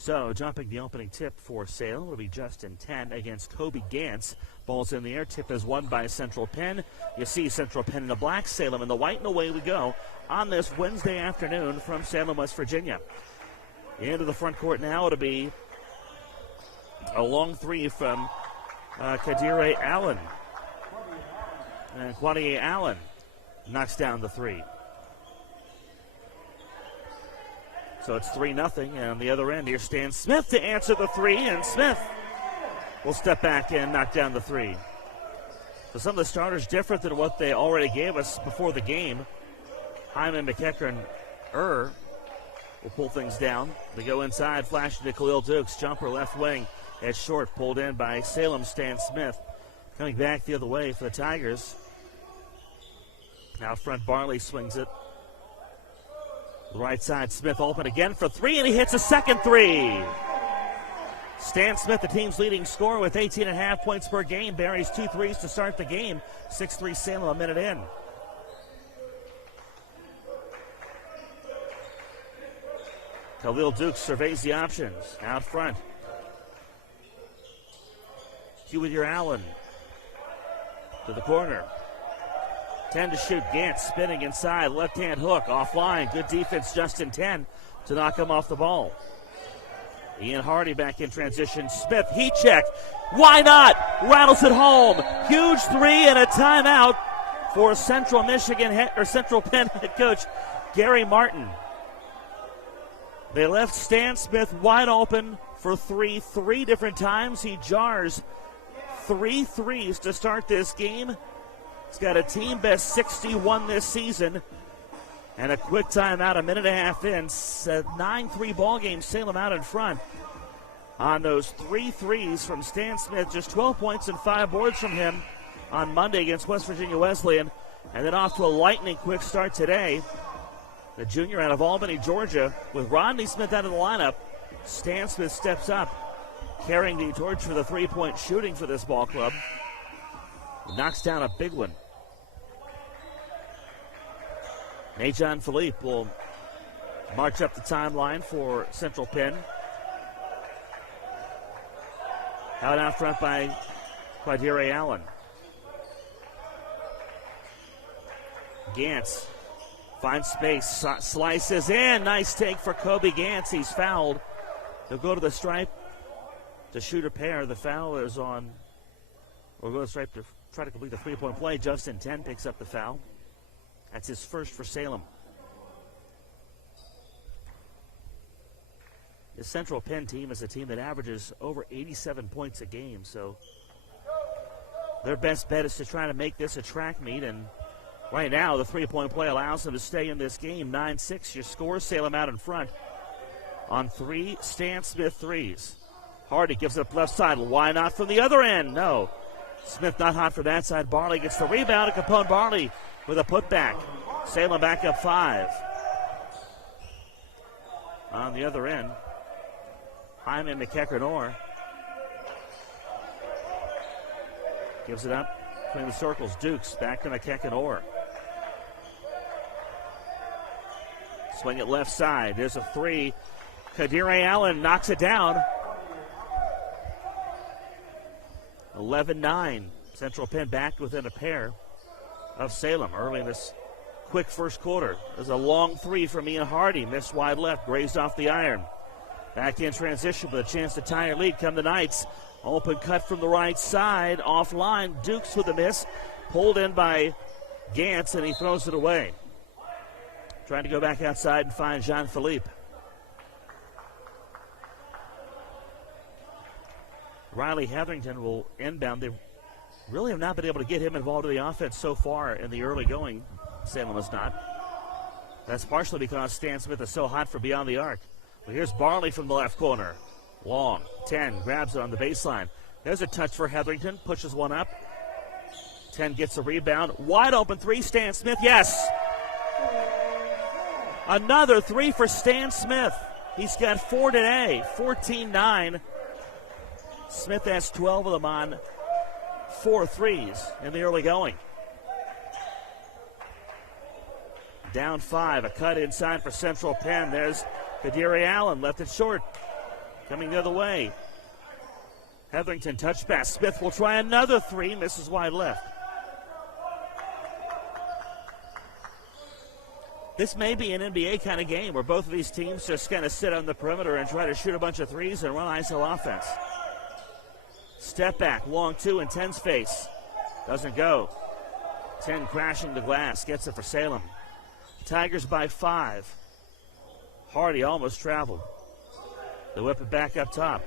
So jumping the opening tip for Salem will be Justin 10 against Kobe Gantz. Ball's in the air. Tip is won by Central Penn. You see Central Penn in the black, Salem in the white, and away we go on this Wednesday afternoon from Salem, West Virginia. Into the front court now. It'll be a long three from Kadire Allen. And Quadier Allen knocks down the three. So it's 3-0, and on the other end, here's Stan Smith to answer the three, and Smith will step back and knock down the three. So some of the starters different than what they already gave us before the game. Hyman, McEachern, and will pull things down. They go inside, flash to Khalil Dukes, jumper left wing at short, pulled in by Salem, Stan Smith. Coming back the other way for the Tigers. Out front, Barley swings it. The right side, Smith open again for three, and he hits a second three. Stan Smith, the team's leading scorer with 18.5 points per game, buries 2 threes to start the game. 6-3 Salem a minute in. Khalil Dukes surveys the options. Out front. Quadier Allen to the corner. 10 to shoot. Gantz spinning inside. Left-hand hook. Offline. Good defense. Justin 10 to knock him off the ball. Ian Hardy back in transition. Smith, heat check. Why not? Rattles it home. Huge three and a timeout for Central Penn head coach Gary Martin. They left Stan Smith wide open for three different times. He jars 3 threes to start this game. He's got a team best 61 this season. And a quick timeout, a minute and a half in. 9-3 ball game, Salem out in front. On those 3 threes from Stan Smith, just 12 points and 5 boards from him on Monday against West Virginia Wesleyan. And then off to a lightning quick start today. The junior out of Albany, Georgia, with Rodney Smith out of the lineup. Stan Smith steps up, carrying the torch for the three-point shooting for this ball club. Knocks down a big one. Najon Philippe will march up the timeline for Central Penn. Held out front by Quadier Allen. Gantz finds space, slices in. Nice take for Kobe Gantz. He's fouled. He'll go to the stripe to shoot a pair. The foul is on, or go to the stripe to try to complete the three-point play. Justin 10 picks up the foul. That's his first for Salem. The Central Penn team is a team that averages over 87 points a game, so their best bet is to try to make this a track meet, and right now the three-point play allows them to stay in this game. 9-6 your score. Salem out in front on 3 Stan Smith threes. Hardy gives it up left side. Why not from the other end? No. Smith not hot for that side. Barley gets the rebound. And Capone Barley with a putback. Salem back up 5. On the other end, Hyman McEachern gives it up between the circles. Dukes back to McEachern. Swing it left side. There's a 3. Kadire Allen knocks it down. 11-9. Central Penn back within a pair of Salem early in this quick first quarter. There's a long 3 from Ian Hardy. Missed wide left. Grazed off the iron. Back in transition with a chance to tie your lead. Come the Knights. Open cut from the right side. Offline. Dukes with a miss. Pulled in by Gantz, and he throws it away. Trying to go back outside and find Jean-Philippe. Riley Hetherington will inbound. They really have not been able to get him involved in the offense so far in the early going. Salem is not. That's partially because Stan Smith is so hot for beyond the arc. Well, here's Barley from the left corner. Long. 10 grabs it on the baseline. There's a touch for Hetherington. Pushes one up. 10 gets a rebound. Wide open 3. Stan Smith. Yes. Another 3 for Stan Smith. He's got 4 today. 14-9. Smith has 12 of them on 4 threes in the early going. Down 5. A cut inside for Central Penn. There's Kadire Allen. Left it short. coming the other way. Hetherington touch pass. Smith will try another three. Misses wide left. This may be an NBA kind of game where both of these teams just kind of sit on the perimeter and try to shoot a bunch of threes and run ISO offense. Step back, long two in 10's face. Doesn't go. 10 crashing the glass, gets it for Salem. Tigers by 5. Hardy almost traveled. They whip it back up top.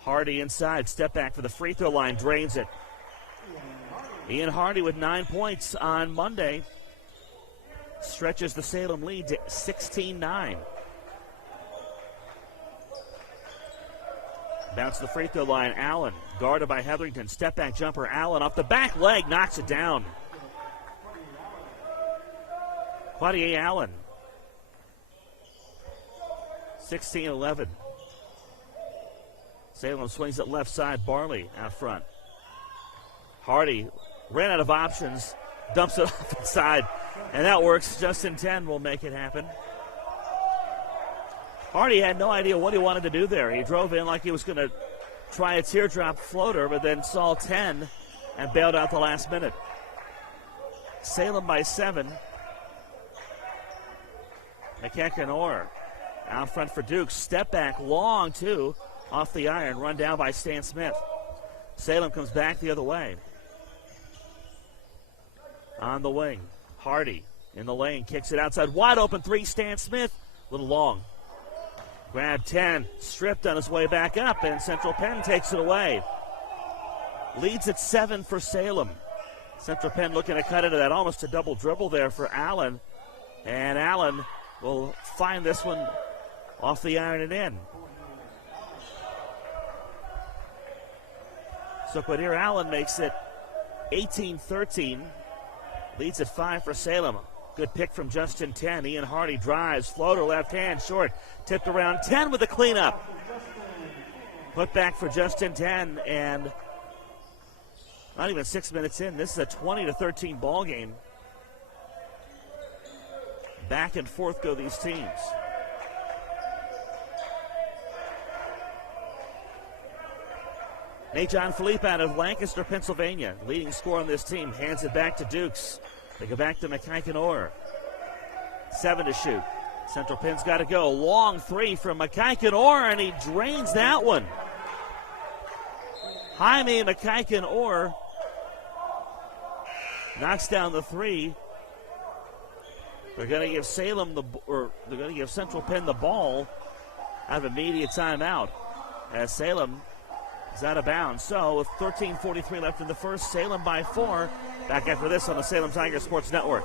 Hardy inside, step back for the free throw line, drains it. Ian Hardy with 9 points on Monday. Stretches the Salem lead to 16-9. Bounce to the free throw line, Allen. Guarded by Hetherington. Step back jumper, Allen off the back leg, knocks it down. Claudia Allen. 16-11. Salem swings it left side, Barley out front. Hardy ran out of options, dumps it off inside, and that works. Justin 10 will make it happen. Hardy had no idea what he wanted to do there. He drove in like he was going to try a teardrop floater, but then saw 10 and bailed out the last minute. Salem by 7. McEachran-Orr out front for Duke. Step back, long two, off the iron, run down by Stan Smith. Salem comes back the other way. On the wing, Hardy in the lane, kicks it outside, wide open three, Stan Smith, a little long. Grab 10, stripped on his way back up, and Central Penn takes it away. Leads at 7 for Salem. Central Penn looking to cut into that, almost a double dribble there for Allen. And Allen will find this one off the iron and in. So Quadir Allen makes it 18-13. Leads at 5 for Salem. Good pick from Justin 10. Ian Hardy drives, floater left hand, short. Tipped around 10 with the cleanup. Put back for Justin 10, and not even 6 minutes in. This is a 20-13 ball game. Back and forth go these teams. Nate John Philippe out of Lancaster, Pennsylvania, leading scorer on this team, hands it back to Dukes. They go back to McEachran-Orr. 7 to shoot. Central Penn's got to go. Long three from McEachran-Orr, and he drains that one. Jaime McEachran-Orr knocks down the three. They're going to give they're going to give Central Penn the ball out of immediate timeout as Salem is out of bounds. So with 13:43 left in the first, Salem by 4. Back after this on the Salem Tiger Sports Network.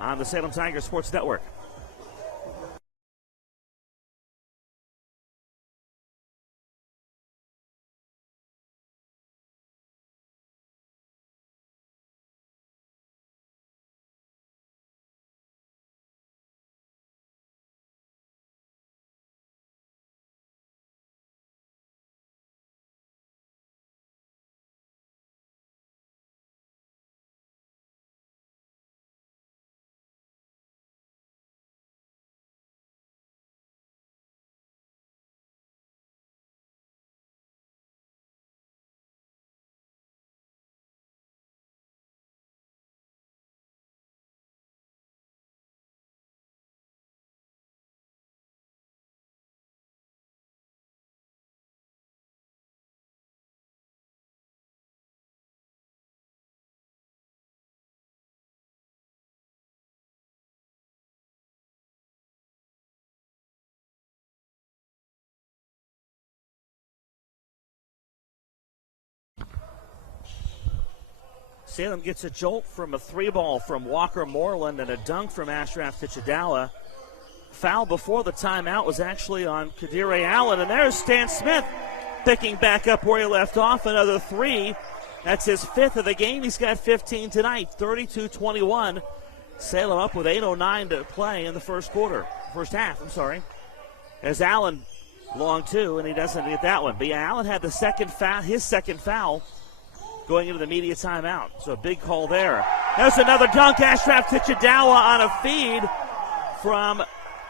on the Salem Tigers Sports Network. Salem gets a jolt from a three ball from Walker Moreland and a dunk from Ashraf Tichadawa. Foul before the timeout was actually on Kadire Allen, and there's Stan Smith picking back up where he left off. Another three. That's his fifth of the game. He's got 15 tonight. 32-21. Salem up with 8:09 to play in the first half. As Allen long two, and he doesn't get that one. But yeah, Allen had his second foul going into the media timeout. So a big call there. There's another dunk. Ashraf Tichadawa on a feed from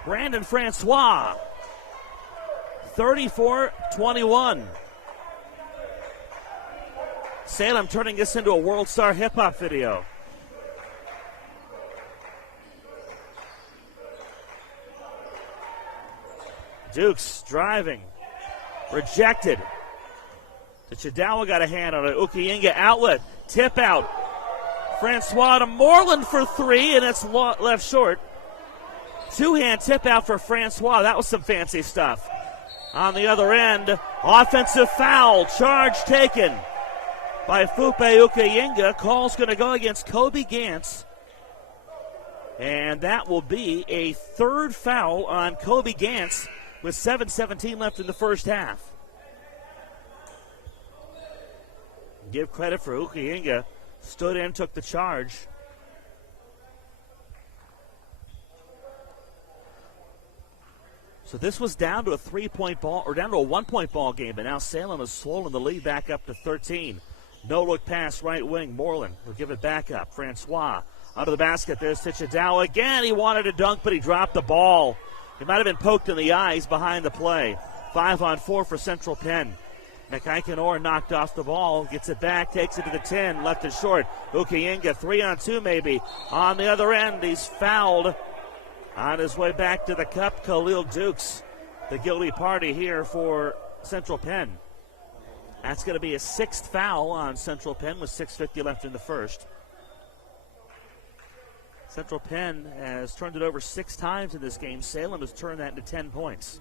Brandon Francois. 34-21. Salem turning this into a World Star hip-hop video. Dukes driving. Rejected. Tichadawa got a hand on it. Ukienga outlet. Tip out. Francois to Moreland for three, and it's left short. Two-hand tip out for Francois. That was some fancy stuff. On the other end, offensive foul. Charge taken by Fupe Ukienga. Call's going to go against Kobe Gantz. And that will be a third foul on Kobe Gantz with 7:17 left in the first half. Give credit for Ukienga. Stood in, took the charge. So this was down to a 3-point ball, or down to a 1-point ball game, but now Salem has swollen the lead back up to 13. No look pass, right wing. Moreland will give it back up. Francois under the basket. There's Tichadawa again. He wanted a dunk, but he dropped the ball. He might have been poked in the eyes behind the play. 5-on-4 for Central Penn. McIkenor knocked off the ball, gets it back, takes it to the 10, left it short. Ukienga, 3-on-2 maybe. On the other end, he's fouled. On his way back to the cup, Khalil Dukes, the guilty party here for Central Penn. That's going to be a sixth foul on Central Penn with 6:50 left in the first. Central Penn has turned it over 6 times in this game. Salem has turned that into 10 points.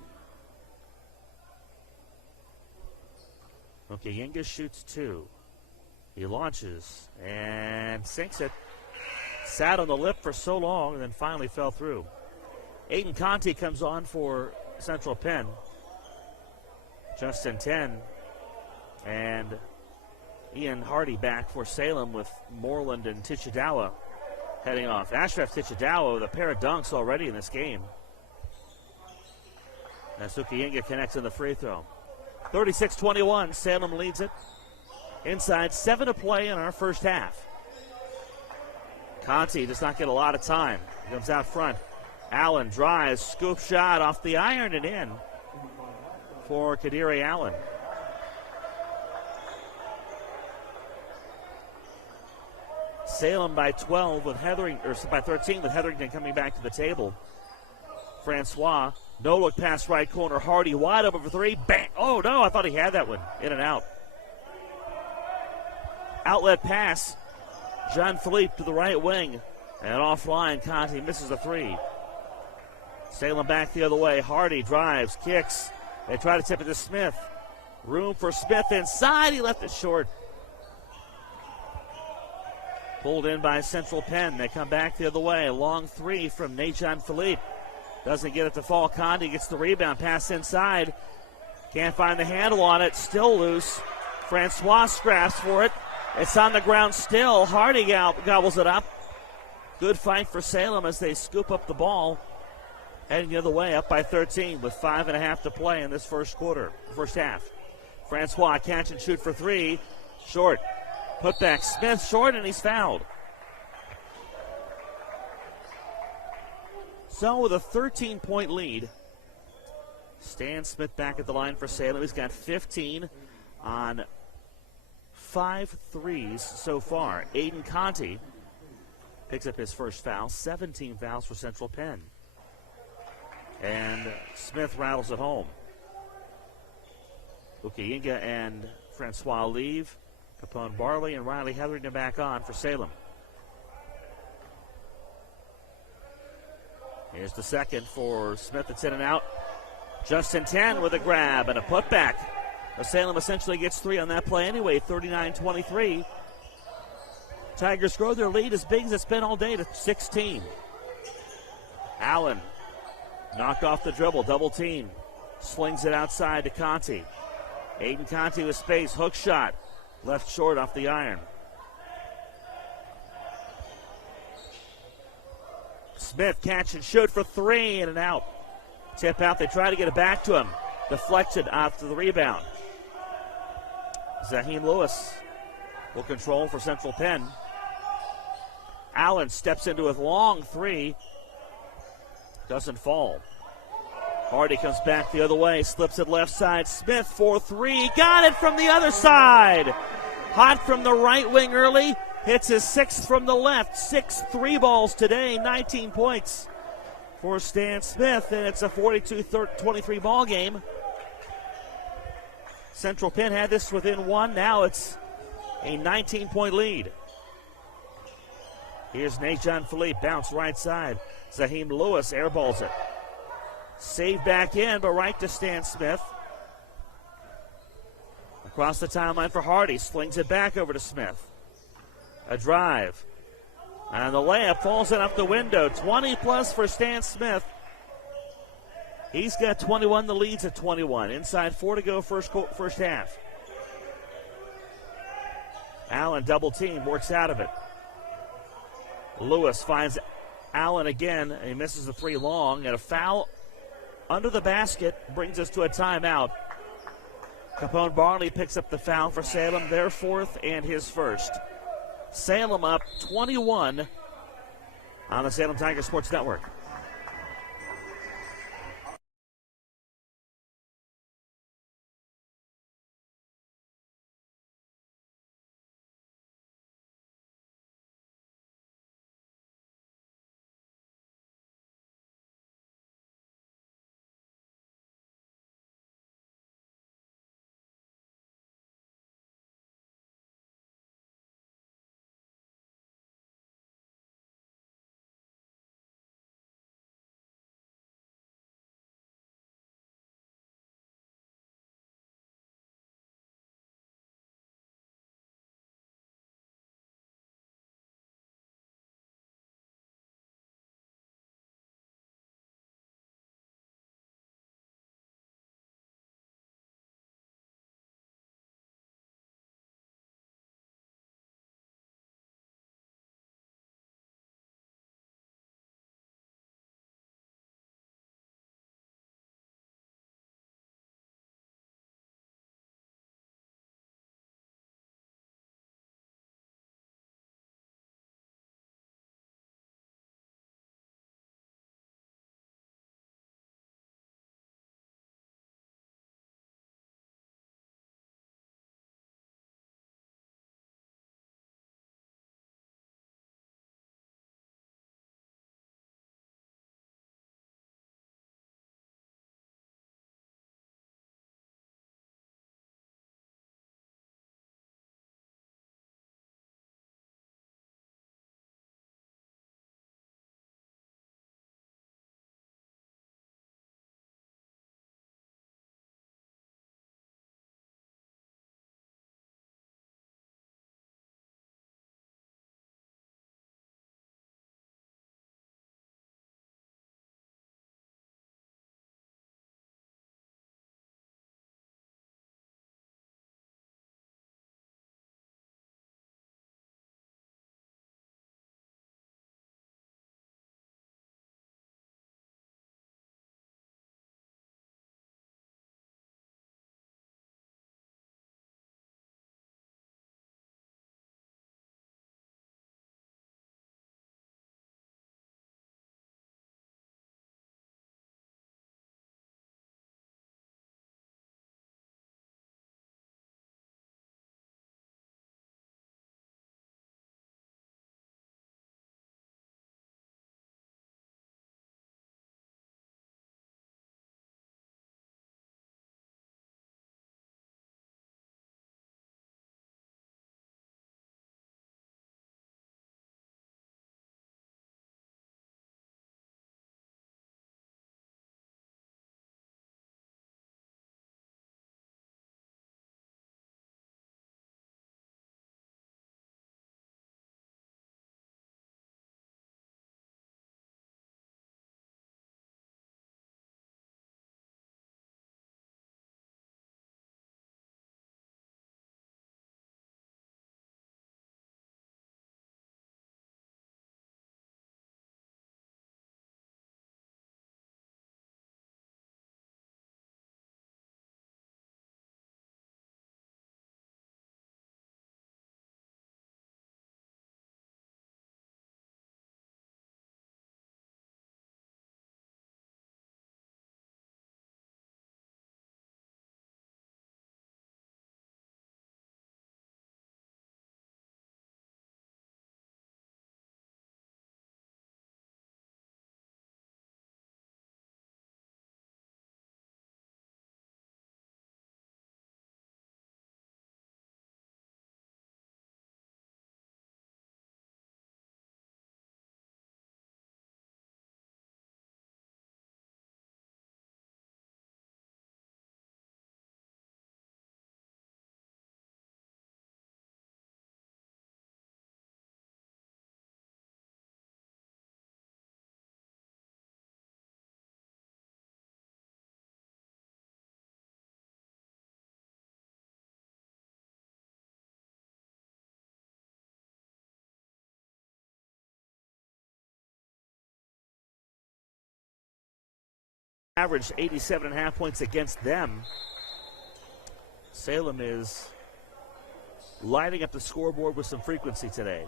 Ukienga shoots 2. He launches and sinks it. Sat on the lip for so long and then finally fell through. Aiden Conti comes on for Central Penn. Justin 10 and Ian Hardy back for Salem with Moreland and Tichadawa heading off. Ashraf Tichadawa with a pair of dunks already in this game. As Ukienga connects on the free throw. 36-21, Salem leads it. Inside 7 to play in our first half. Conti does not get a lot of time. He comes out front. Allen drives, scoop shot off the iron and in for Kadire Allen. Salem by 12 with by 13 with Hetherington coming back to the table. Francois, no look pass right corner. Hardy wide open for 3. Bang! Oh no, I thought he had that one. In and out. Outlet pass. Jean-Philippe to the right wing. And offline, Conti misses a 3. Salem back the other way. Hardy drives, kicks. They try to tip it to Smith. Room for Smith inside. He left it short. Pulled in by Central Penn. They come back the other way. A long three from Najon Philippe. Doesn't get it to fall. Condi gets the rebound. Pass inside. Can't find the handle on it. Still loose. Francois scraps for it. It's on the ground still. Hardy gobbles it up. Good fight for Salem as they scoop up the ball. Heading the other way, up by 13 with 5.5 to play in this first half. Francois catch and shoot for three. Short. Put back Smith short, and he's fouled. So with a 13-point lead, Stan Smith back at the line for Salem. He's got 15 on 5 threes so far. Aiden Conti picks up his first foul. 17 fouls for Central Penn. And Smith rattles it home. Ukiinga and Francois leave. Capone Barley and Riley Hetherington back on for Salem. Here's the second for Smith. It's in and out. Justin 10 with a grab and a putback. Salem essentially gets 3 on that play anyway, 39-23. Tigers grow their lead as big as it's been all day to 16. Allen knocked off the dribble, double team. Slings it outside to Conti. Aiden Conti with space, hook shot. Left short off the iron. Smith catch and shoot for 3 in and out. Tip out, they try to get it back to him. Deflected after the rebound. Zaheem Lewis will control for Central Penn. Allen steps into a long 3. Doesn't fall. Hardy comes back the other way, slips it left side. Smith for 3, got it from the other side. Hot from the right wing early, hits his 6th from the left. 6 3-balls today, 19 points for Stan Smith, and it's a 42-23 ball game. Central Penn had this within 1, now it's a 19-point lead. Here's Najon Philippe, bounce right side. Zaheem Lewis airballs it. Save back in, but right to Stan Smith. Across the timeline for Hardy, slings it back over to Smith. A drive. And the layup falls in off the window. 20 plus for Stan Smith. He's got 21, the lead's at 21. Inside 4 to go first half. Allen double team, works out of it. Lewis finds Allen again, and he misses the 3 long, and a foul under the basket brings us to a timeout. Capone Barley picks up the foul for Salem, their 4th and his 1st. Salem up 21 on the Salem Tiger Sports Network. averaged 87.5 points against them. Salem is lighting up the scoreboard with some frequency today.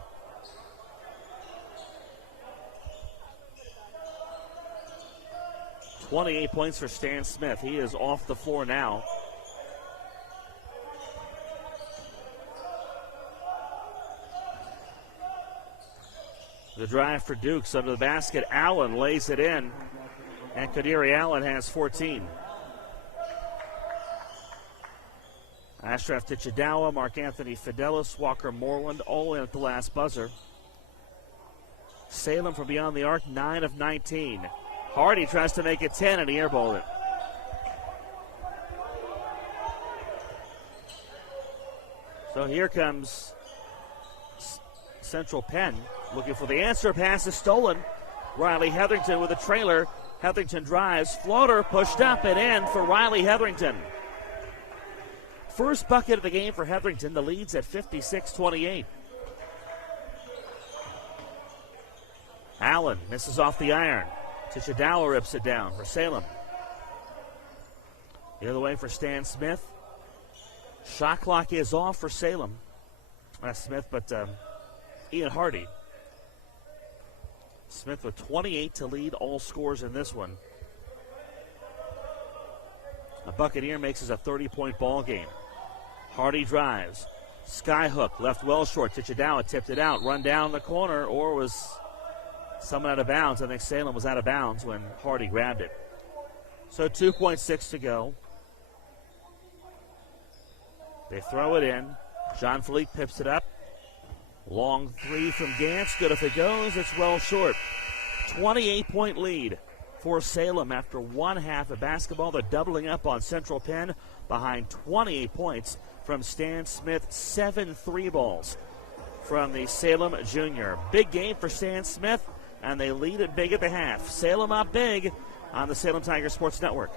"28 points for Stan Smith. He is off the floor now. The drive for Dukes under the basket. Allen lays it in, and Kadiri Allen has 14. Ashraf Tichadawa, Mark Anthony Fidelis, Walker Moreland, all in at the last buzzer. Salem from beyond the arc, 9 of 19. Hardy tries to make it 10, and he airballed it. So here comes Central Penn looking for the answer. Pass is stolen. Riley Hetherington with a trailer. Hetherington drives. Floater pushed up and in for Riley Hetherington. First bucket of the game for Hetherington. The lead's at 56-28. Allen misses off the iron. Tichadawa rips it down for Salem. The other way for Stan Smith. Shot clock is off for Salem. Not Smith, but Ian Hardy. Smith with 28 to lead all scores in this one. A Buccaneer makes this a 30-point ball game. Hardy drives. Skyhook left well short. Tichadawa tipped it out. Run down the corner, or was someone out of bounds? I think Salem was out of bounds when Hardy grabbed it. So 2.6 to go. They throw it in. John Philippe pips it up. Long three from Gantz. Good if it goes. It's well short. 28-point lead for Salem after one half of basketball. They're doubling up on Central Penn behind 28 points from Stan Smith. 7 3-balls from the Salem junior. Big game for Stan Smith, and they lead it big at the half. Salem up big on the Salem Tiger Sports Network.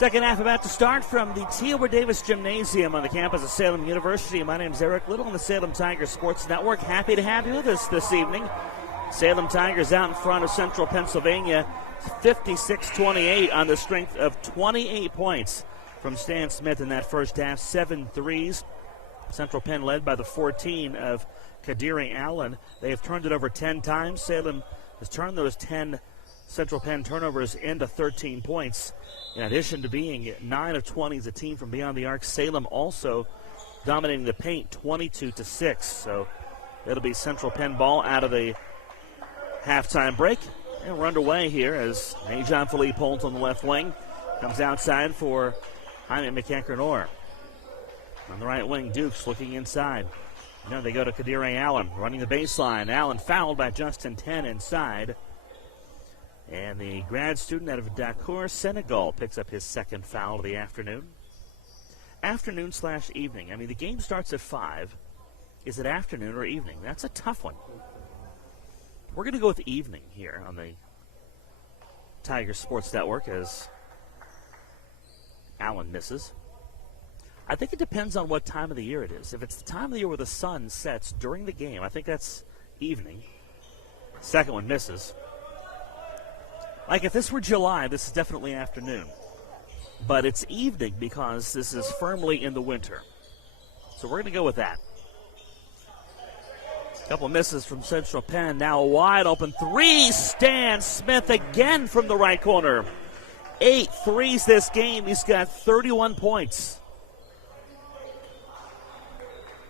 Second half about to start from the Theodore Davis Gymnasium on the campus of Salem University. My name is Eric Little on the Salem Tigers Sports Network. Happy to have you with us this evening. Salem Tigers out in front of Central Pennsylvania, 56-28 on the strength of 28 points from Stan Smith in that first half. 7 threes. Central Penn led by the 14 of Kadiri Allen. They have turned it over 10 times. Salem has turned those 10 Central Penn turnovers into 13 points. In addition to being 9 of 20 as a team from beyond the arc, Salem also dominating the paint 22-6. So it'll be Central Penn ball out of the halftime break. And we're underway here as John Philippe holds on the left wing. Comes outside for Jaime McEachern-Orr. On the right wing, Dukes looking inside. Now they go to Kadiri Allen, running the baseline. Allen fouled by Justin 10 inside. And the grad student out of Dakar, Senegal, picks up his second foul of the afternoon. Afternoon/evening. I mean, the game starts at 5. Is it afternoon or evening? That's a tough one. We're going to go with evening here on the Tiger Sports Network as Allen misses. I think it depends on what time of the year it is. If it's the time of the year where the sun sets during the game, I think that's evening. Second one misses. Like if this were July, this is definitely afternoon. But it's evening because this is firmly in the winter. So we're going to go with that. Couple misses from Central Penn. Now a wide open three. Stan Smith again from the right corner. 8 threes this game. He's got 31 points.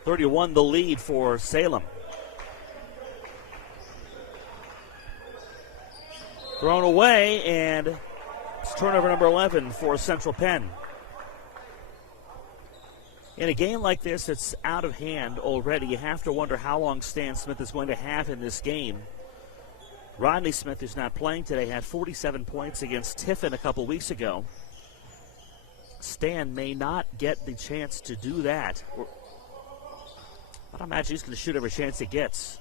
31 the lead for Salem. Thrown away, and it's turnover number 11 for Central Penn. In a game like this, it's out of hand already. You have to wonder how long Stan Smith is going to have in this game. Rodney Smith, who's not playing today, had 47 points against Tiffin a couple weeks ago. Stan may not get the chance to do that. I don't imagine he's going to shoot every chance he gets.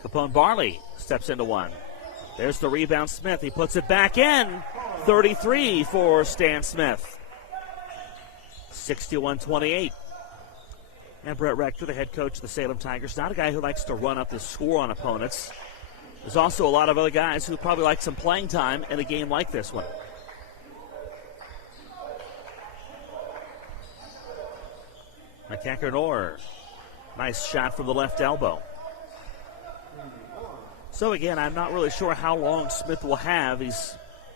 Capone Barley steps into one. There's the rebound, Smith. He puts it back in. 33 for Stan Smith. 61-28. And Brett Rector, the head coach of the Salem Tigers, not a guy who likes to run up the score on opponents. There's also a lot of other guys who probably like some playing time in a game like this one. McEachern-Orr. Nice shot from the left elbow. So again, I'm not really sure how long Smith will have. He's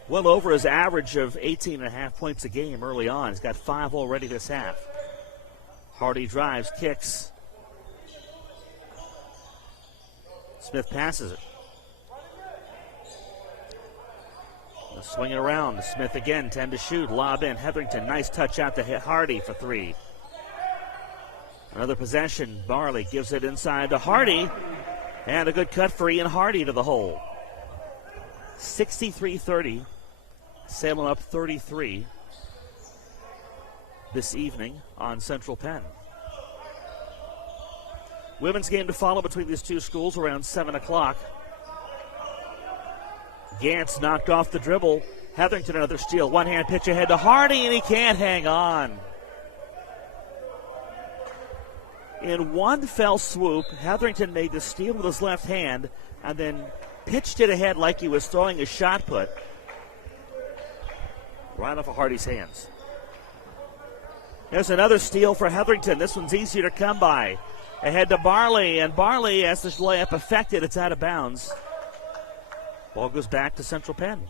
well over his average of 18.5 points a game early on. He's got 5 already this half. Hardy drives, kicks. Smith passes it. Swing it around. Smith again, 10 to shoot. Lob in. Hetherington, nice touch out to hit Hardy for 3. Another possession. Barley gives it inside to Hardy. And a good cut for Ian Hardy to the hole. 63-30. Salem up 33 this evening on Central Penn. Women's game to follow between these two schools around 7 o'clock. Gantz knocked off the dribble. Hetherington another steal. One-hand pitch ahead to Hardy, and he can't hang on. In one fell swoop, Hetherington made the steal with his left hand and then pitched it ahead like he was throwing a shot put. Right off of Hardy's hands. There's another steal for Hetherington. This one's easier to come by. Ahead to Barley, and Barley has this layup affected. It's out of bounds. Ball goes back to Central Penn.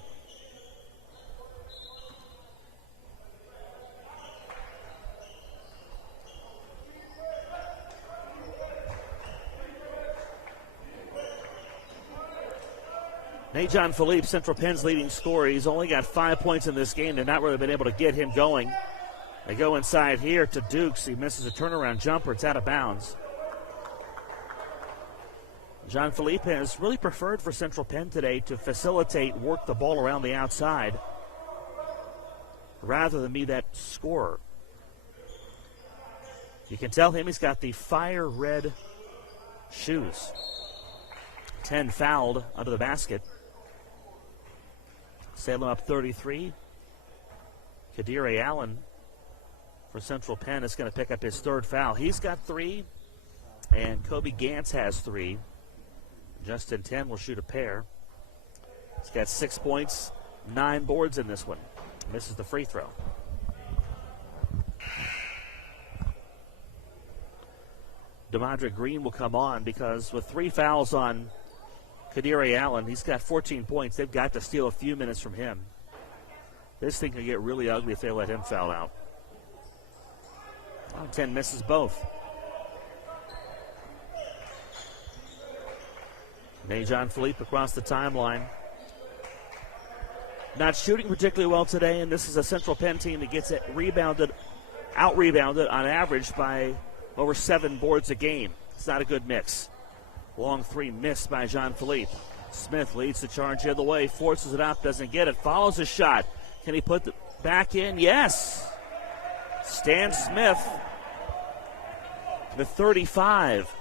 John Philippe, Central Penn's leading scorer. He's only got 5 points in this game. They've not really been able to get him going. They go inside here to Dukes. He misses a turnaround jumper. It's out of bounds. John Philippe has really preferred for Central Penn today to facilitate, work the ball around the outside, rather than be that scorer. You can tell him he's got the fire red shoes. 10 fouled under the basket. Salem up 33. Kadiri Allen for Central Penn is going to pick up his third foul. He's got 3, and Kobe Gantz has 3. Justin 10 will shoot a pair. He's got 6 points, 9 boards in this one. Misses the free throw. DeMondre Green will come on because with 3 fouls on Kadiri Allen, he's got 14 points. They've got to steal a few minutes from him. This thing could get really ugly if they let him foul out. 10 misses both. John Philippe across the timeline. Not shooting particularly well today, and this is a Central Penn team that gets it out-rebounded on average by over 7 boards a game. It's not a good mix. Long 3 missed by Jean Philippe. Smith leads the charge the other way, forces it up, doesn't get it, follows his shot. Can he put it back in? Yes. Stan Smith with 35.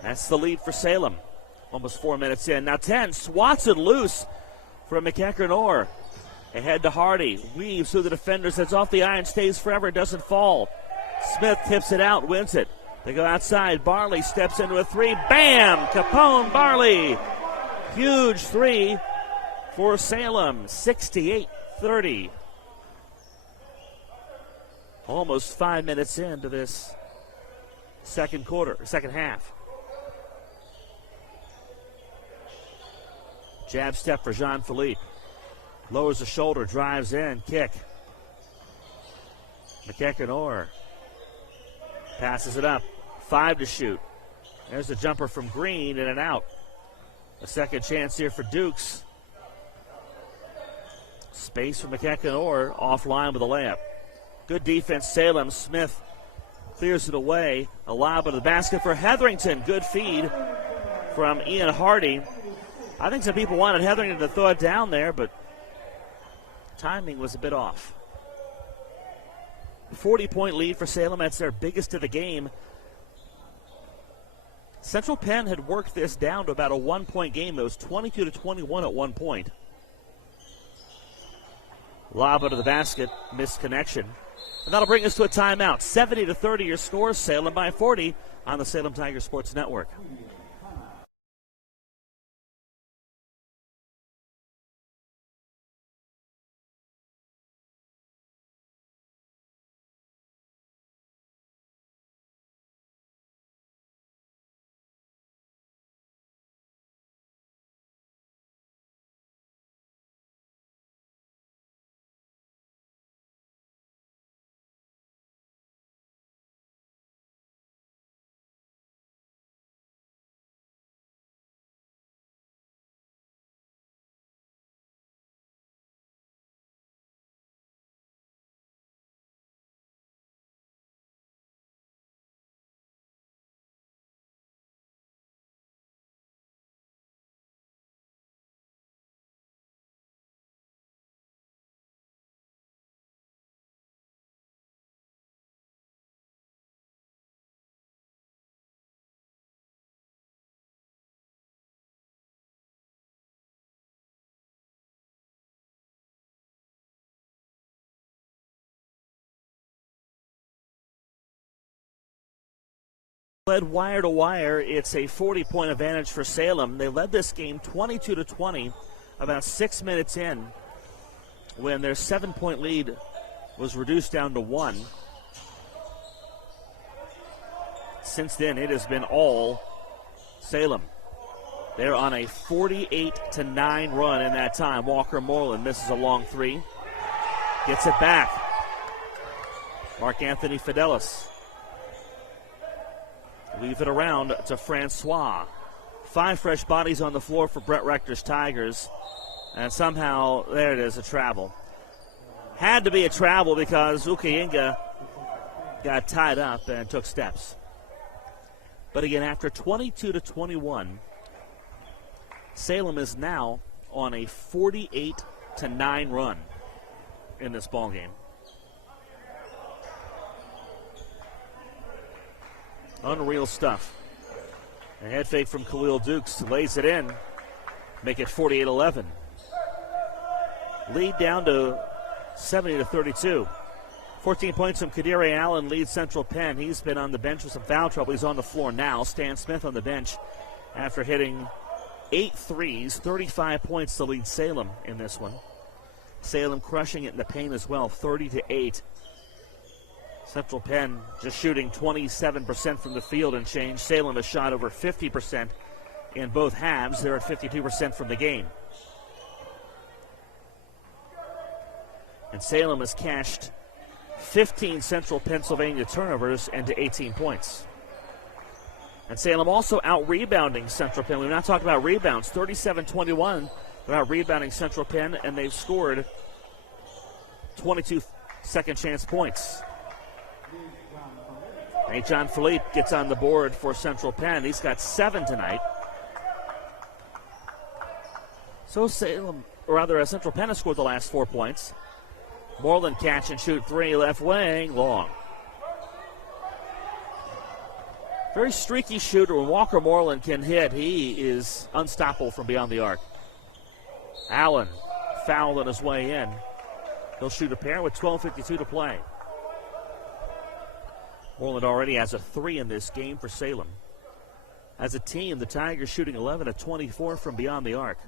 That's the lead for Salem. Almost 4 minutes in. Now 10 swats it loose from McEachern-Orr. Ahead to Hardy. Weaves through the defenders. Heads off the iron. Stays forever. Doesn't fall. Smith tips it out. Wins it. They go outside. Barley steps into a 3. Bam! Capone Barley. Huge 3 for Salem. 68-30. Almost 5 minutes into this second half. Jab step for Jean-Philippe. Lowers the shoulder, drives in, kick. McEachern-Orr passes it up. 5 to shoot. There's the jumper from Green, in and out. A second chance here for Dukes. Space for McEachern-Orr, offline with a layup. Good defense, Salem. Smith clears it away. A lob into the basket for Hetherington. Good feed from Ian Hardy. I think some people wanted Hetherington to throw it down there, but timing was a bit off. 40-point lead for Salem. That's their biggest of the game. Central Penn had worked this down to about a 1-point game. It was 22-21 at one point. Lob into the basket, missed connection. And that'll bring us to a timeout. 70-30 your score. Salem by 40 on the Salem Tiger Sports Network. Led wire to wire. It's a 40-point advantage for Salem. They led this game 22-20 about 6 minutes in when their 7-point lead was reduced down to 1. Since then, it has been all Salem. They're on a 48-9 run in that time. Walker Moreland misses a long 3. Gets it back. Mark Anthony Fidelis. Leave it around to Francois. 5 fresh bodies on the floor for Brett Rector's Tigers. And somehow, there it is, a travel. Had to be a travel because Ukayinga got tied up and took steps. But again, after 22-21, Salem is now on a 48-9 run in this ballgame. Unreal stuff. A head fake from Khalil Dukes, lays it in, make it 48-11. Lead down to 70-32. 14 points from Kadiri Allen leads Central Penn. He's been on the bench with some foul trouble. He's on the floor now. Stan Smith on the bench after hitting 8 threes. 35 points to lead Salem in this one. Salem crushing it in the paint as well, 30-8. Central Penn just shooting 27% from the field and change. Salem has shot over 50% in both halves. They're at 52% from the game. And Salem has cashed 15 Central Pennsylvania turnovers into 18 points. And Salem also out-rebounding Central Penn. We've not talked about rebounds. 37-21. They're out-rebounding Central Penn, and they've scored 22 second-chance points. Nate John Philippe gets on the board for Central Penn. He's got 7 tonight. So Central Penn has scored the last 4 points. Moreland catch and shoot 3, left wing, long. Very streaky shooter. When Walker Moreland can hit, he is unstoppable from beyond the arc. Allen fouled on his way in. He'll shoot a pair with 12:52 to play. Moreland already has a 3 in this game for Salem. As a team, the Tigers shooting 11 of 24 from beyond the arc.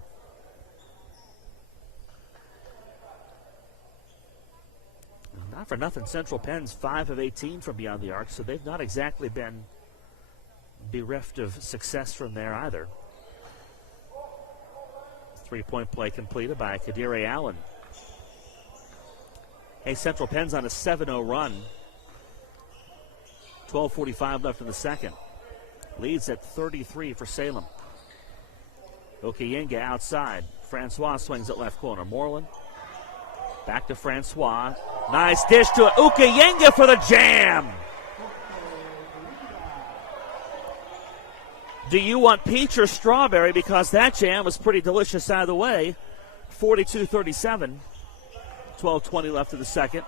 Not for nothing, Central Penn's 5 of 18 from beyond the arc, so they've not exactly been bereft of success from there either. 3-point play completed by Kadiri Allen. Hey, Central Penn's on a 7-0 run. 12:45 left in the second. Leads at 33 for Salem. Okayinga outside. Francois swings at left corner. Moreland. Back to Francois. Nice dish to Okayinga for the jam. Do you want peach or strawberry? Because that jam was pretty delicious either way. 42-37. 12:20 left in the second.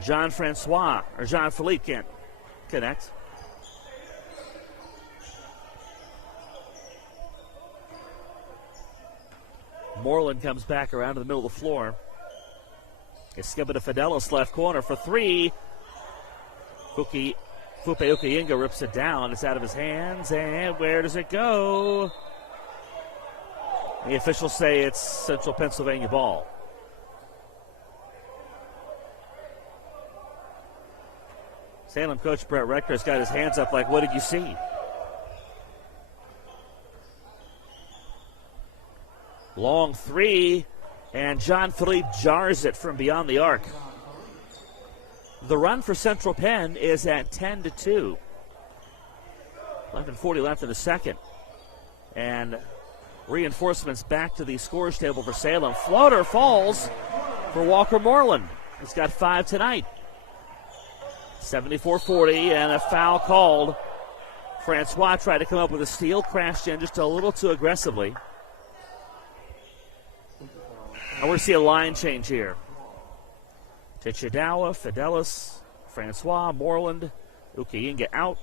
Jean-Philippe can't connect. Moreland comes back around to the middle of the floor. It's Skipper to Fidelis, left corner for 3. Fupe Okayinga rips it down. It's out of his hands, and where does it go? The officials say it's Central Pennsylvania ball. Salem coach Brett Rector's got his hands up like, what did you see? Long 3, and Jean-Philippe jars it from beyond the arc. The run for Central Penn is at 10-2. 11:40 left in the second. And reinforcements back to the scores table for Salem. Floater falls for Walker Moreland. He's got 5 tonight. 74-40, and a foul called. Francois tried to come up with a steal, crashed in just a little too aggressively. I want to see a line change here. Tichadawa, Fidelis, Francois, Moreland, Okayinga out.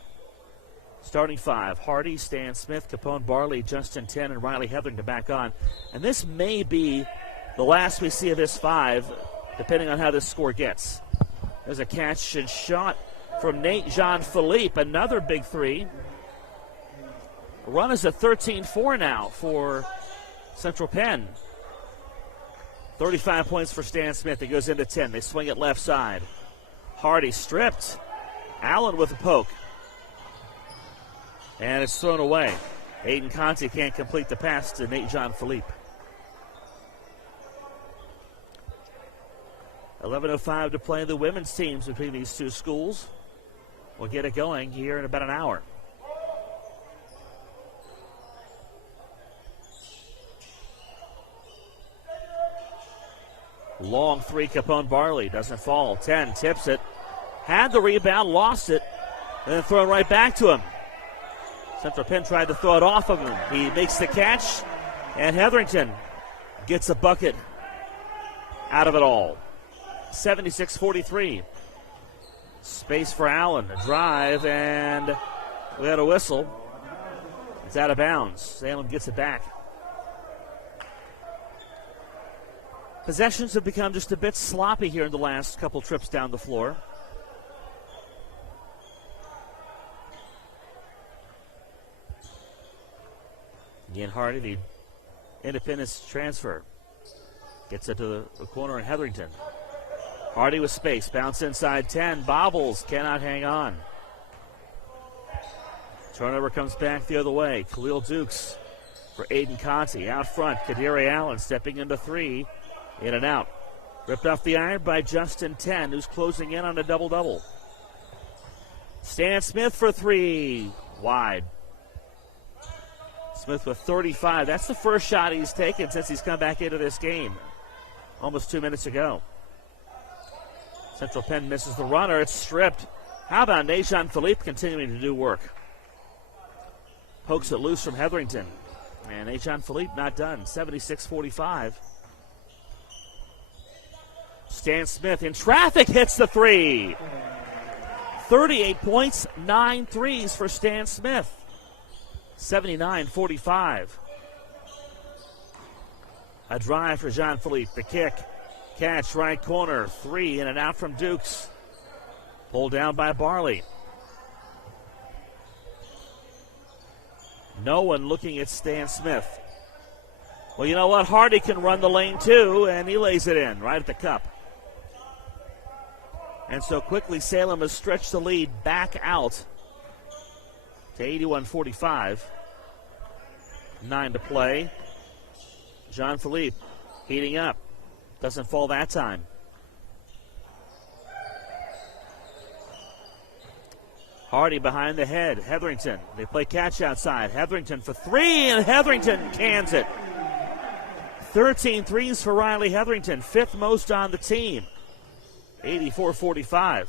Starting 5, Hardy, Stan Smith, Capone Barley, Justin Ten, and Riley Hetherington back on. And this may be the last we see of this 5, depending on how this score gets. There's a catch and shot from Nate Jean-Philippe, another big 3. Run is at 13-4 now for Central Penn. 35 points for Stan Smith. It goes into 10. They swing it left side. Hardy stripped. Allen with a poke. And it's thrown away. Aiden Conti can't complete the pass to Nate Jean-Philippe. 11:05 to play the women's teams between these two schools. We'll get it going here in about an hour. Long 3, Capone Barley doesn't fall. 10 tips it. Had the rebound, lost it, and then thrown right back to him. Central Penn tried to throw it off of him. He makes the catch, and Hetherington gets a bucket out of it all. 76-43. Space for Allen. A drive, and we had a whistle. It's out of bounds. Salem gets it back. Possessions have become just a bit sloppy here in the last couple trips down the floor. Again, Hardy, the Independence transfer. Gets it to the corner in Hetherington. Hardy with space. Bounce inside 10. Bobbles. Cannot hang on. Turnover comes back the other way. Khalil Dukes for Aiden Conti. Out front, Kadiri Allen stepping into 3. In and out. Ripped off the iron by Justin 10, who's closing in on a double-double. Stan Smith for 3. Wide. Smith with 35. That's the first shot he's taken since he's come back into this game. Almost 2 minutes ago. Central Penn misses the runner. It's stripped. How about Najon Philippe continuing to do work? Pokes it loose from Hetherington. And Najon Philippe not done. 76-45. Stan Smith in traffic hits the 3. 38 points, 9 threes for Stan Smith. 79-45. A drive for Jean-Philippe. The kick. Catch right corner. 3 in and out from Dukes. Pulled down by Barley. No one looking at Stan Smith. Well, you know what? Hardy can run the lane too, and he lays it in right at the cup. And so quickly Salem has stretched the lead back out to 81-45. 9 to play. Jean-Philippe heating up. Doesn't fall that time. Hardy behind the head. Hetherington. They play catch outside. Hetherington for 3, and Hetherington cans it. 13 threes for Riley Hetherington. 5th most on the team. 84-45.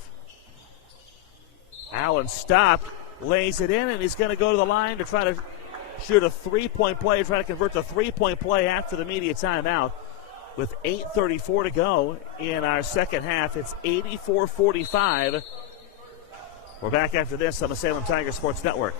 Allen stopped, lays it in, and he's going to go to the line to try to shoot a 3-point play, try to convert the 3-point play after the media timeout. With 8:34 to go in our second half, it's 84-45. We're back after this on the Salem Tiger Sports Network.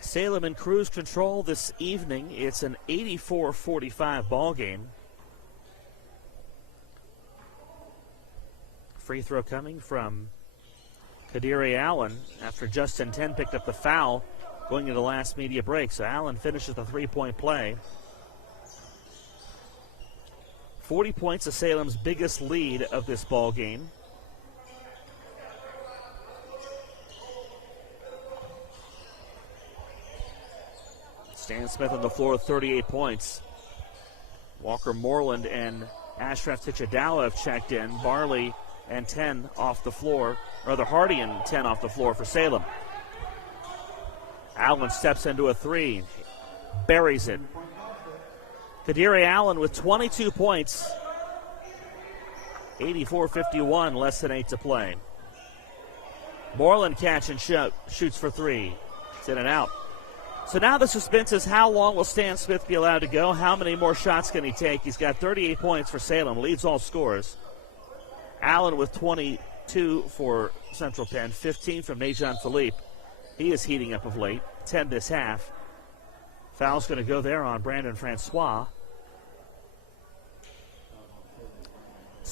Salem in cruise control this evening. It's an 84-45 ball game. Free throw coming from Kadiri Allen after Justin 10 picked up the foul going into the last media break. So Allen finishes the 3-point play. 40 points is Salem's biggest lead of this ball game. Stan Smith on the floor with 38 points. Walker Moreland and Ashraf Tichadawa have checked in. Barley and 10 off the floor. Rather, Hardy and 10 off the floor for Salem. Allen steps into a 3. Buries it. Kadiri Allen with 22 points. 84-51, less than 8 to play. Moreland catch and shoots for 3. It's in and out. So now the suspense is how long will Stan Smith be allowed to go? How many more shots can he take? He's got 38 points for Salem, leads all scores. Allen with 22 for Central Penn, 15 from Najon Philippe. He is heating up of late, 10 this half. Foul's going to go there on Brandon Francois.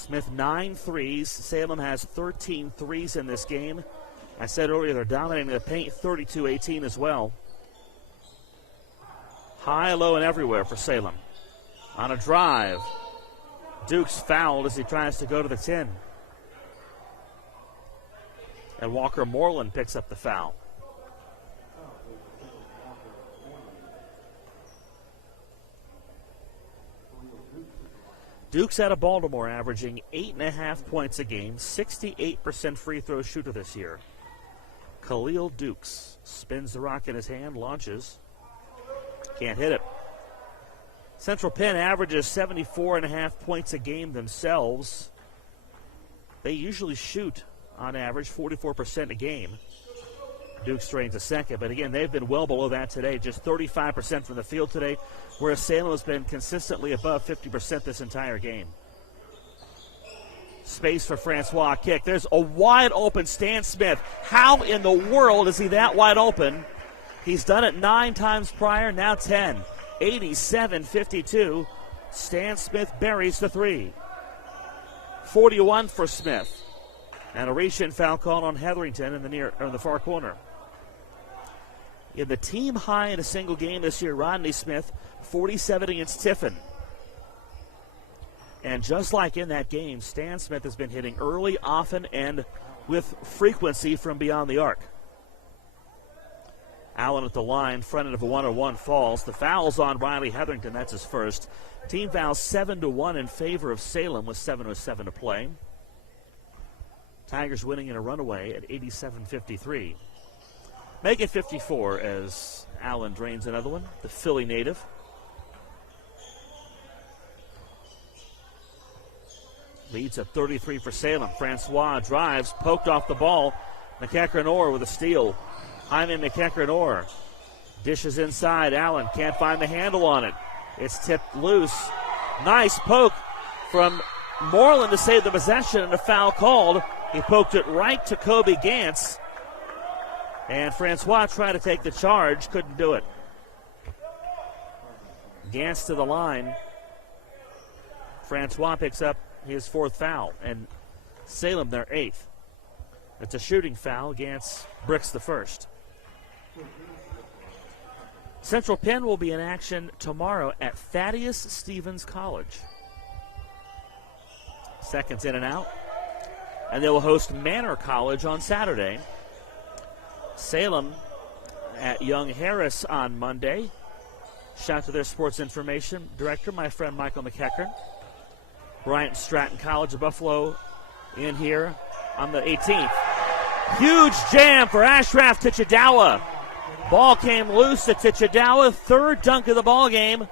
Smith 9 threes. Salem has 13 threes in this game. I said earlier they're dominating the paint, 32-18 as well. High, low, and everywhere for Salem. On a drive, Dukes fouled as he tries to go to the 10. And Walker Moreland picks up the foul. Dukes out of Baltimore averaging 8.5 points a game, 68% free throw shooter this year. Khalil Dukes spins the rock in his hand, launches. Can't hit it. Central Penn averages 74.5 points a game themselves. They usually shoot, on average, 44% a game. Dukes reigns a second, but again, they've been well below that today, just 35% from the field today, whereas Salem has been consistently above 50% this entire game. Space for Francois, kick. There's a wide open Stan Smith. How in the world is he that wide open? He's done it 9 times prior, now 10. 87-52. Stan Smith buries the 3. 41 for Smith. And a reach-in foul called on Hetherington in the far corner. In the team high in a single game this year, Rodney Smith, 47 against Tiffin. And just like in that game, Stan Smith has been hitting early, often, and with frequency from beyond the arc. Allen at the line, fronted of a 1-on-1 falls. The foul's on Riley Hetherington. That's his first. Team foul 7-1 in favor of Salem with 7:07 to play. Tigers winning in a runaway at 87-53. Make it 54 as Allen drains another one, the Philly native. Leads at 33 for Salem. Francois drives, poked off the ball. McEachran-Orr with a steal. Hyman McEachran-Orr dishes inside. Allen can't find the handle on it. It's tipped loose. Nice poke from Moreland to save the possession, and a foul called. He poked it right to Kobe Gantz. And Francois tried to take the charge, couldn't do it. Gantz to the line. Francois picks up his 4th foul, and Salem their 8th. It's a shooting foul. Gantz bricks the first. Central Penn will be in action tomorrow at Thaddeus Stevens College. Seconds in and out. And they will host Manor College on Saturday. Salem at Young Harris on Monday. Shout out to their sports information director, my friend Michael McEachran. Bryant Stratton College of Buffalo in here on the 18th. Huge jam for Ashraf Tichadawa. Ball came loose at Tichadawa. 3rd dunk of the ball game.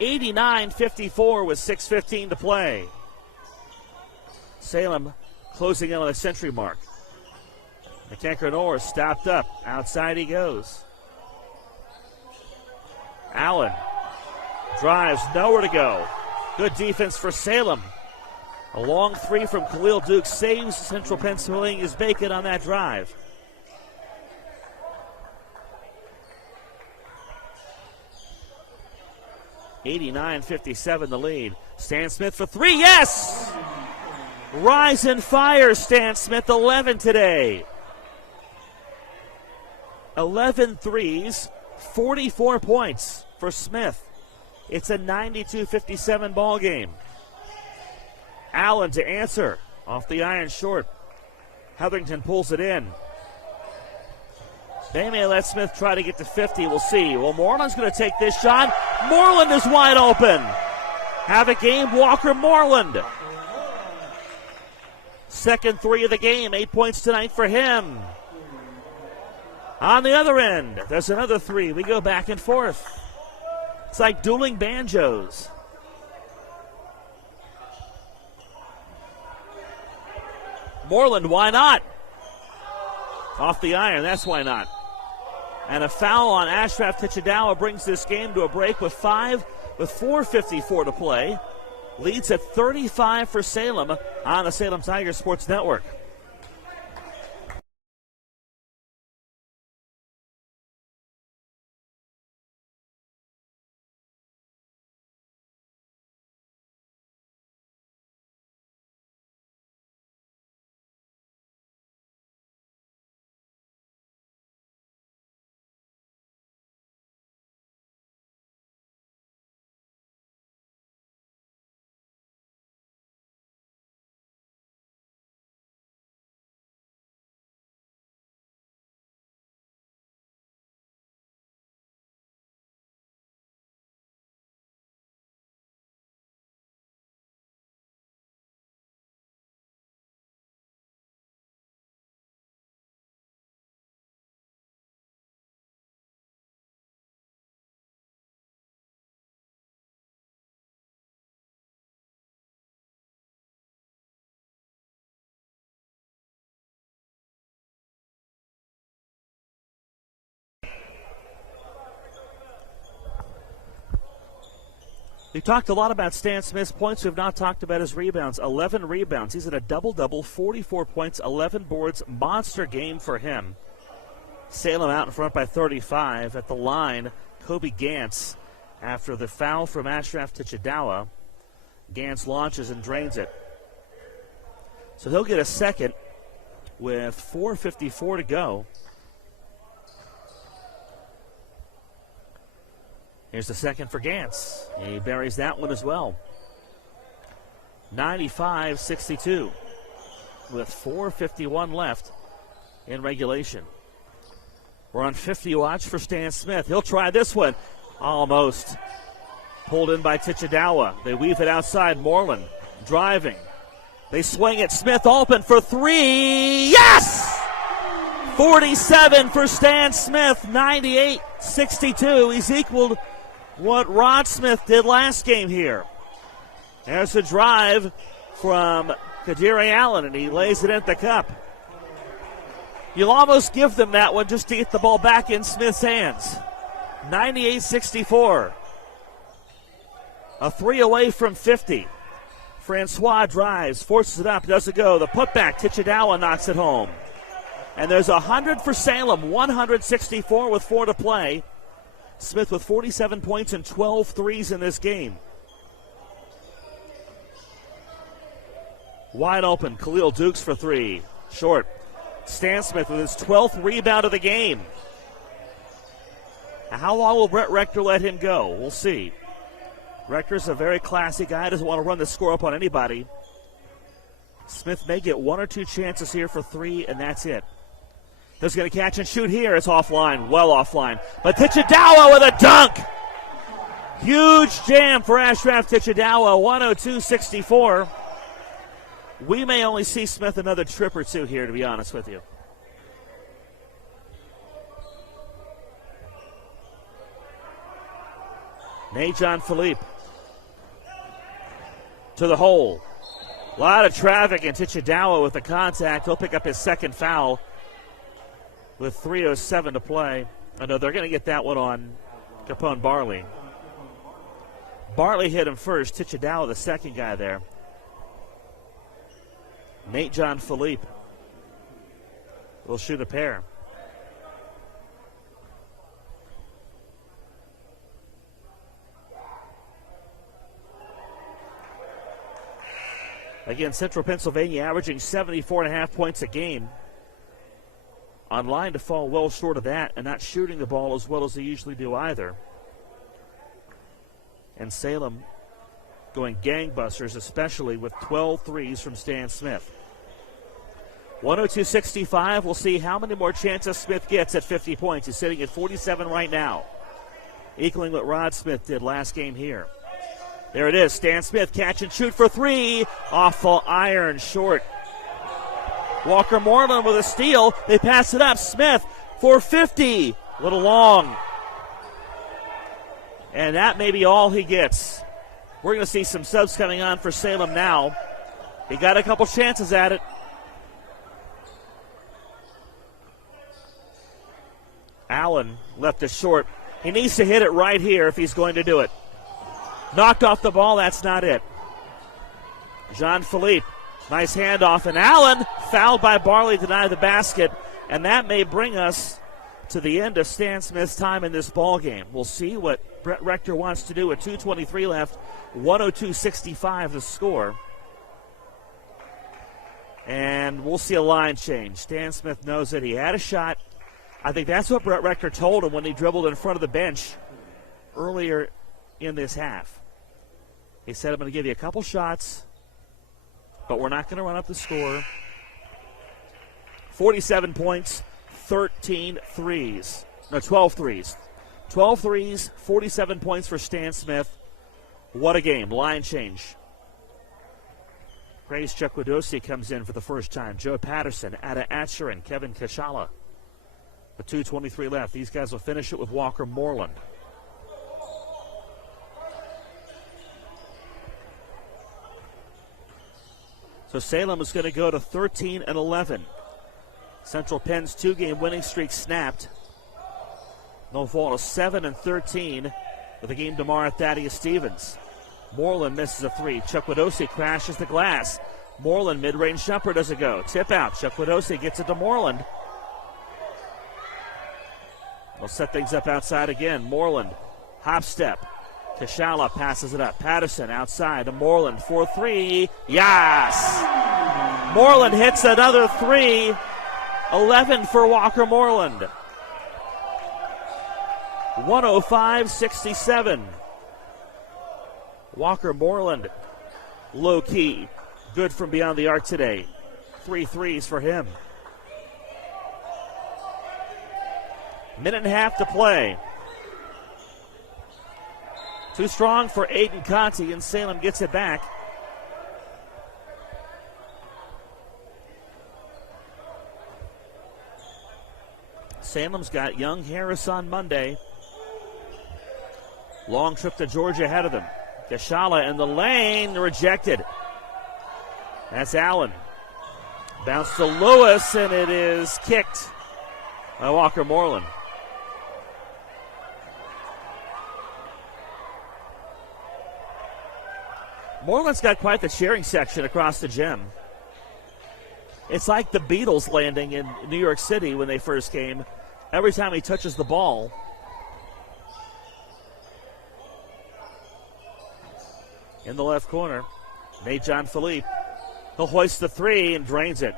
89-54 with 6:15 to play. Salem closing in on the century mark. McEachran-Orr stopped up. Outside he goes. Allen drives, nowhere to go. Good defense for Salem. A long 3 from Khalil Dukes saves Central Pennsylvania's bacon on that drive. (89-57) the lead. Stan Smith for 3. Yes! Rise and fire, Stan Smith. 11 today. 11 threes, 44 points for Smith. It's a 92-57 ball game. Allen to answer. Off the iron short. Hetherington pulls it in. They may let Smith try to get to 50. We'll see. Well, Moreland's going to take this shot. Moreland is wide open. Have a game, Walker Moreland. 2nd 3 of the game. 8 points tonight for him. On the other end, there's another 3. We go back and forth. It's like dueling banjos. Moreland, why not? Off the iron, that's why not. And a foul on Ashraf Tichadawa brings this game to a break with 4:54 to play. Leads at 35 for Salem on the Salem Tigers Sports Network. We've talked a lot about Stan Smith's points. We've not talked about his rebounds. 11 rebounds. He's at a double-double, 44 points, 11 boards. Monster game for him. Salem out in front by 35. At the line, Kobe Gantz, after the foul from Ashraf Tichadawa, Gantz launches and drains it. So he'll get a second with 4:54 to go. Here's the second for Gantz. He buries that one as well. 95-62 with 4:51 left in regulation. We're on 50 watch for Stan Smith. He'll try this one. Almost. Pulled in by Tichadawa. They weave it outside. Moreland driving. They swing it. Smith open for three. Yes! 47 for Stan Smith. 98-62. He's equaled what Rod Smith did last game here. There's a drive from Kadiri Allen, and he lays it at the cup. You'll almost give them that one just to get the ball back in Smith's hands. 98-64. A three away from 50. Francois drives, forces it up, doesn't go. The putback, Tichadawa knocks it home. And there's 100 for Salem, 164 with 4 to play. Smith with 47 points and 12 threes in this game. Wide open, Khalil Dukes for three. Short. Stan Smith with his 12th rebound of the game. Now, how long will Brett Rector let him go? We'll see. Rector's a very classy guy, doesn't want to run the score up on anybody. Smith may get one or two chances here for three, and that's it. He's going to catch and shoot here. It's offline, well offline. But Tichadawa with a dunk. Huge jam for Ashraf Tichadawa, 102-64. We may only see Smith another trip or two here, to be honest with you. Najon Philippe to the hole. A lot of traffic, and Tichadawa with the contact. He'll pick up his second foul with 3:07 to play. I know they're going to get that one on Capone Barley. Barley hit him first. Tichadawa, the second guy there. Najon Philippe will shoot a pair. Again, Central Pennsylvania averaging 74.5 points a game. On line to fall well short of that, and not shooting the ball as well as they usually do either. And Salem going gangbusters, especially with 12 threes from Stan Smith. 102-65. We'll see how many more chances Smith gets at 50 points. He's sitting at 47 right now, equaling what Rod Smith did last game here. There it is. Stan Smith catch and shoot for three. Awful iron, short. Walker Moreland with a steal. They pass it up. Smith for 50. A little long. And that may be all he gets. We're going to see some subs coming on for Salem now. He got a couple chances at it. Allen left it short. He needs to hit it right here if he's going to do it. Knocked off the ball, that's not it. Jean-Philippe, nice handoff, and Allen fouled by Barley, denied the basket, and that may bring us to the end of Stan Smith's time in this ball game. We'll see what Brett Rector wants to do with 2:23 left, 102-65 the score. And we'll see a line change. Stan Smith knows that he had a shot. I think that's what Brett Rector told him when he dribbled in front of the bench earlier in this half. He said, I'm going to give you a couple shots, but we're not going to run up the score. 47 points, 13 threes. No, 12 threes. 12 threes, 47 points for Stan Smith. What a game. Line change. Grace Chekwadosi comes in for the first time. Joe Patterson, Ada Atcherin, Kevin Kashala. With 2:23 left, these guys will finish it with Walker Moreland. So Salem is going to go to 13-11. Central Penn's two-game winning streak snapped. They'll fall to 7-13 with a game tomorrow at Thaddeus Stevens. Moreland misses a three. Chukwudosi crashes the glass. Moreland mid-range jumper doesn't go. Tip out. Chukwudosi gets it to Moreland. They'll set things up outside again. Moreland, hop step. Kashala passes it up. Patterson outside to Moreland. 4-3. Yes! Moreland hits another three. 11 for Walker Moreland. 105-67. Walker Moreland, low key. Good from beyond the arc today. 3 threes for him. Minute and a half to play. Too strong for Aiden Conti, and Salem gets it back. Salem's got young Harris on Monday. Long trip to Georgia ahead of them. Kashala in the lane, rejected. That's Allen. Bounce to Lewis, and it is kicked by Walker Moreland. Moreland's got quite the cheering section across the gym. It's like the Beatles landing in New York City when they first came. Every time he touches the ball, in the left corner, Nate John Philippe. He'll hoist the three and drains it.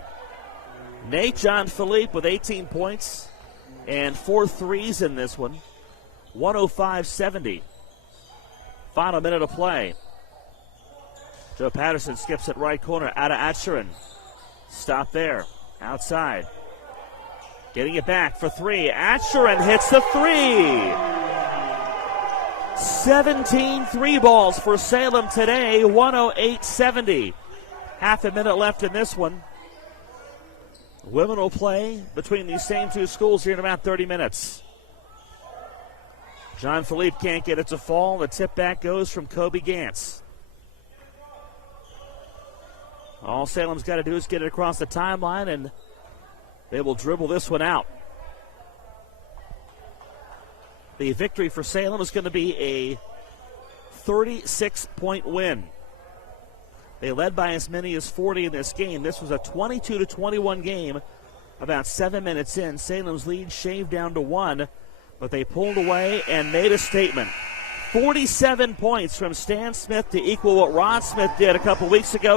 Nate John Philippe with 18 points and 4 threes in this one. 105-70. Final minute of play. Joe Patterson skips it right corner out of Atcherin. Stop there. Outside. Getting it back for three. Atcherin hits the three. 17 three balls for Salem today. 108-70. Half a minute left in this one. Women will play between these same two schools here in about 30 minutes. John Philippe can't get it to fall. The tip back goes from Kobe Gantz. All Salem's got to do is get it across the timeline, and they will dribble this one out. The victory for Salem is going to be a 36-point win. They led by as many as 40 in this game. This was a 22-21 game. About 7 minutes in, Salem's lead shaved down to 1, but they pulled away and made a statement. 47 points from Stan Smith to equal what Ron Smith did a couple weeks ago.